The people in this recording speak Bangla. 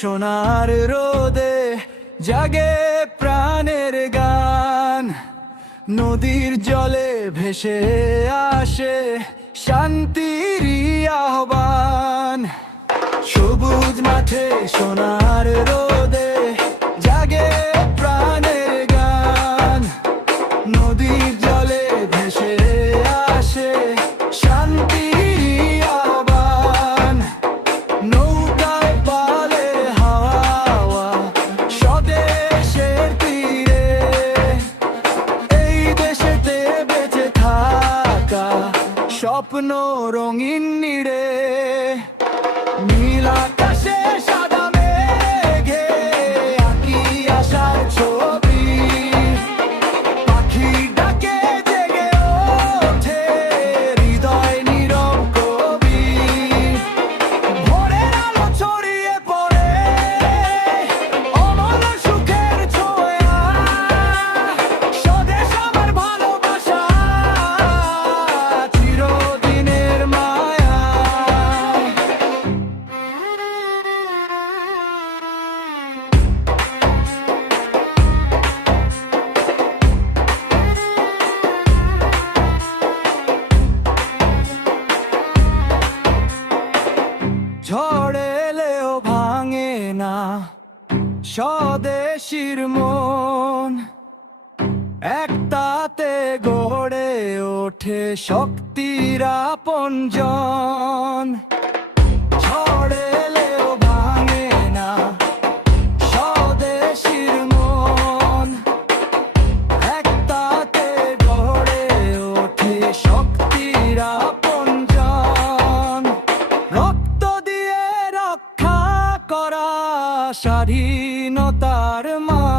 সোনার রোদে জাগে প্রাণের গান। নদীর জলে ভেসে আসে শান্তির আহ্বান। সবুজ মাঠে সোনার রোদে জাগে প্রাণের গান। নদীর জলে ভেসে আসে শান্তির আহ্বান। নৌকায় পালে হাওয়া স্বদেশের তীরে, এই দেশেতে বেঁচে থাকা স্বপ্ন রঙিন নিড়ে। নীল আকাশে সাদা মেঘে আঁকি আশার ছবি, পাখি ডাকে জেগে ওঠে হৃদয় নীরব কবি। ভোরের আলো ছড়িয়ে পড়ে অমল সুখের ছোঁয়া, স্বদেশ আমার ভালোবাসা চিরদিনের মায়া। ঝড় এলেও ভাঙে না স্বদেশীর মন, একতাতে গড়ে ওঠে শক্তির আপনজন। ঝড় এলেও ভাঙে না স্বদেশীর মন, একতাতে গড়ে ওঠে শক্তির আপনজন। রক্ত দিয়ে রক্ষা করা স্বাধীনতার মান।